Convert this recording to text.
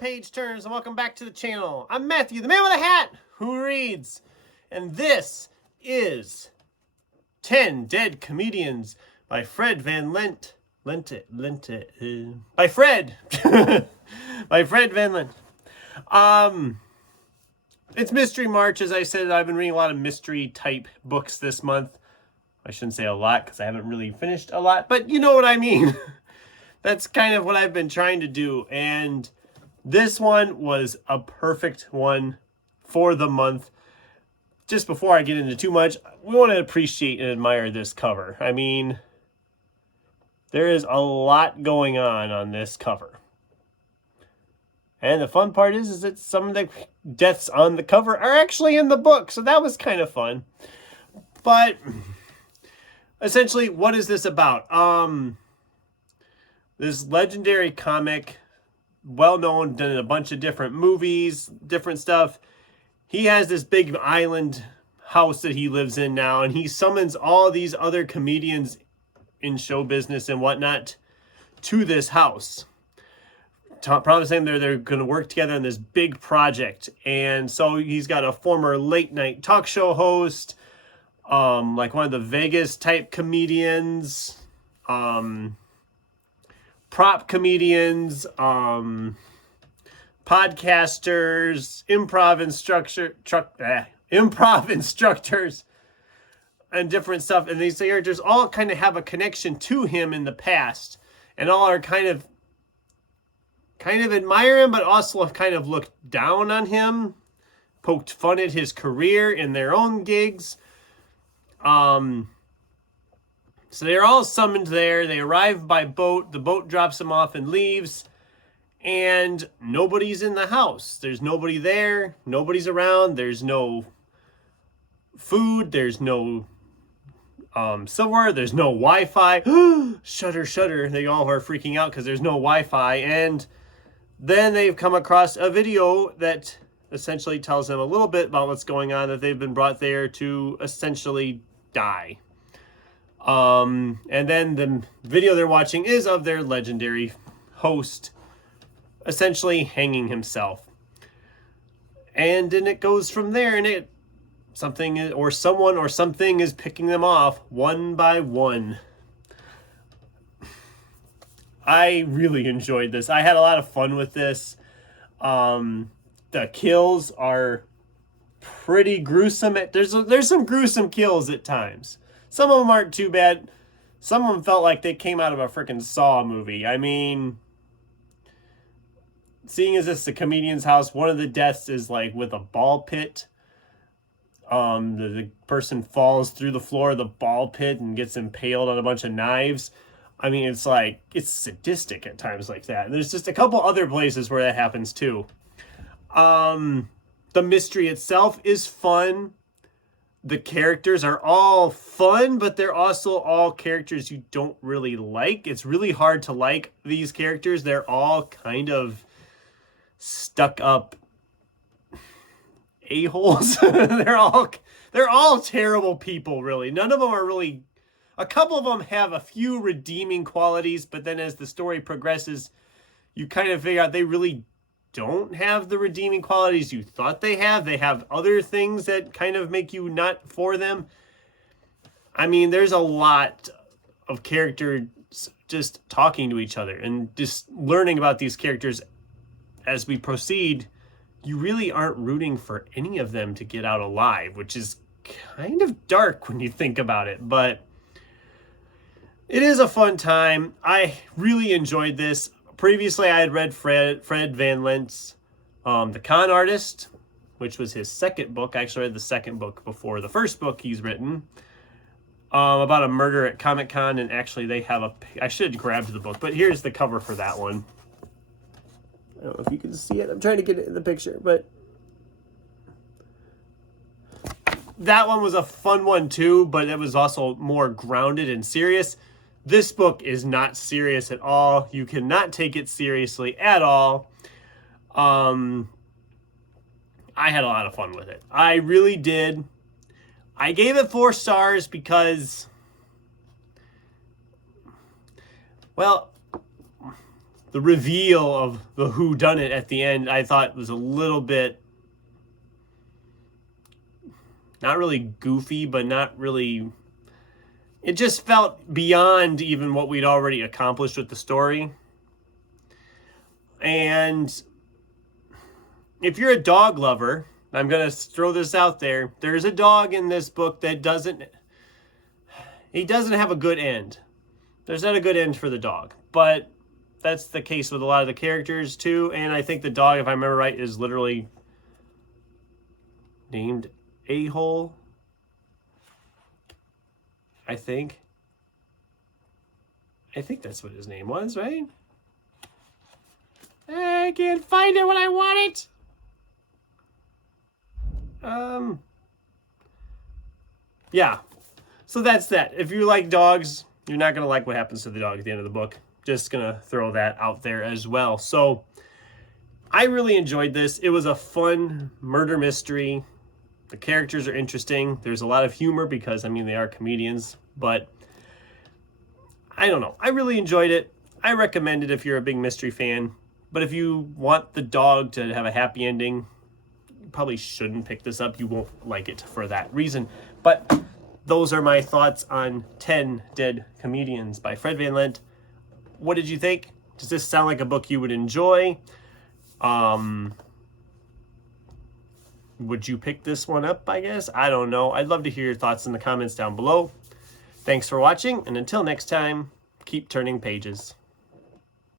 page turners, and welcome back to the channel. I'm Matthew, the man with a hat who reads, and this is 10 Dead Comedians by Fred Van Lente. By Fred. By Fred Van Lente. It's Mystery March. As I said, I've been reading a lot of mystery type books this month. I shouldn't say a lot because I haven't really finished a lot, but you know what I mean. That's kind of what I've been trying to do, and this one was a perfect one for the month. Just before I get into too much, we want to appreciate and admire this cover. I mean, there is a lot going on this cover. And the fun part is that some of the deaths on the cover are actually in the book, so that was kind of fun. But essentially, what is this about? This legendary comic, well-known, done in a bunch of different movies, different stuff. He has this big island house that he lives in now, and he summons all these other comedians in show business and whatnot to this house, promising they're going to work together on this big project. And so he's got a former late-night talk show host, like one of the Vegas-type comedians, prop comedians, podcasters, improv instructors, and different stuff. And these characters all kind of have a connection to him in the past, and all are kind of admire him, but also have kind of looked down on him, poked fun at his career in their own gigs. So they're all summoned there. They arrive by boat. The boat drops them off and leaves. And nobody's in the house. There's nobody there. Nobody's around. There's no food. There's no silverware. There's no Wi-Fi. Shudder, shudder. They all are freaking out because there's no Wi-Fi. And then they've come across a video that essentially tells them a little bit about what's going on, that they've been brought there to essentially die. And then the video they're watching is of their legendary host essentially hanging himself. And then it goes from there, and something or someone or something is picking them off one by one. I really enjoyed this. I had a lot of fun with this. The kills are pretty gruesome. There's some gruesome kills at times. Some of them aren't too bad. Some of them felt like they came out of a freaking Saw movie. I mean, seeing as it's the comedian's house, one of the deaths is like with a ball pit. The person falls through the floor of the ball pit and gets impaled on a bunch of knives. I mean, it's sadistic at times like that. And there's just a couple other places where that happens too. The mystery itself is fun. The characters are all fun, but they're also all characters you don't really like. It's really hard to like these characters. They're all kind of stuck up a-holes. They're all terrible people, really. None of them are really... A couple of them have a few redeeming qualities, but then as the story progresses, you kind of figure out they really don't have the redeeming qualities you thought they have. They have other things that kind of make you not for them. I mean, there's a lot of characters just talking to each other and just learning about these characters as we proceed. You really aren't rooting for any of them to get out alive, which is kind of dark when you think about it, but it is a fun time. I really enjoyed this. Previously, I had read Fred Van Lente's The Con Artist, which was his second book. I actually read the second book before the first book he's written, about a murder at Comic-Con, and actually they have I should have grabbed the book, but here's the cover for that one. I don't know if you can see it. I'm trying to get it in the picture, but that one was a fun one too, but it was also more grounded and serious. This book is not serious at all. You cannot take it seriously at all. I had a lot of fun with it. I really did. I gave it 4 stars because, well, the reveal of the whodunit at the end, I thought was a little bit, not really goofy, but not really, it just felt beyond even what we'd already accomplished with the story. And if you're a dog lover, I'm going to throw this out there. There's a dog in this book that doesn't have a good end. There's not a good end for the dog, but that's the case with a lot of the characters too. And I think the dog, if I remember right, is literally named A-Hole. I think that's what his name was, right? I can't find it when I want it. Yeah. So that's that. If you like dogs, you're not going to like what happens to the dog at the end of the book. Just going to throw that out there as well. So I really enjoyed this. It was a fun murder mystery. The characters are interesting. There's a lot of humor because, I mean, they are comedians. But I don't know. I really enjoyed it. I recommend it if you're a big mystery fan. But if you want the dog to have a happy ending, you probably shouldn't pick this up. You won't like it for that reason. But those are my thoughts on 10 Dead Comedians by Fred Van Lente. What did you think? Does this sound like a book you would enjoy? Would you pick this one up, I guess? I don't know. I'd love to hear your thoughts in the comments down below. Thanks for watching, and until next time, keep turning pages.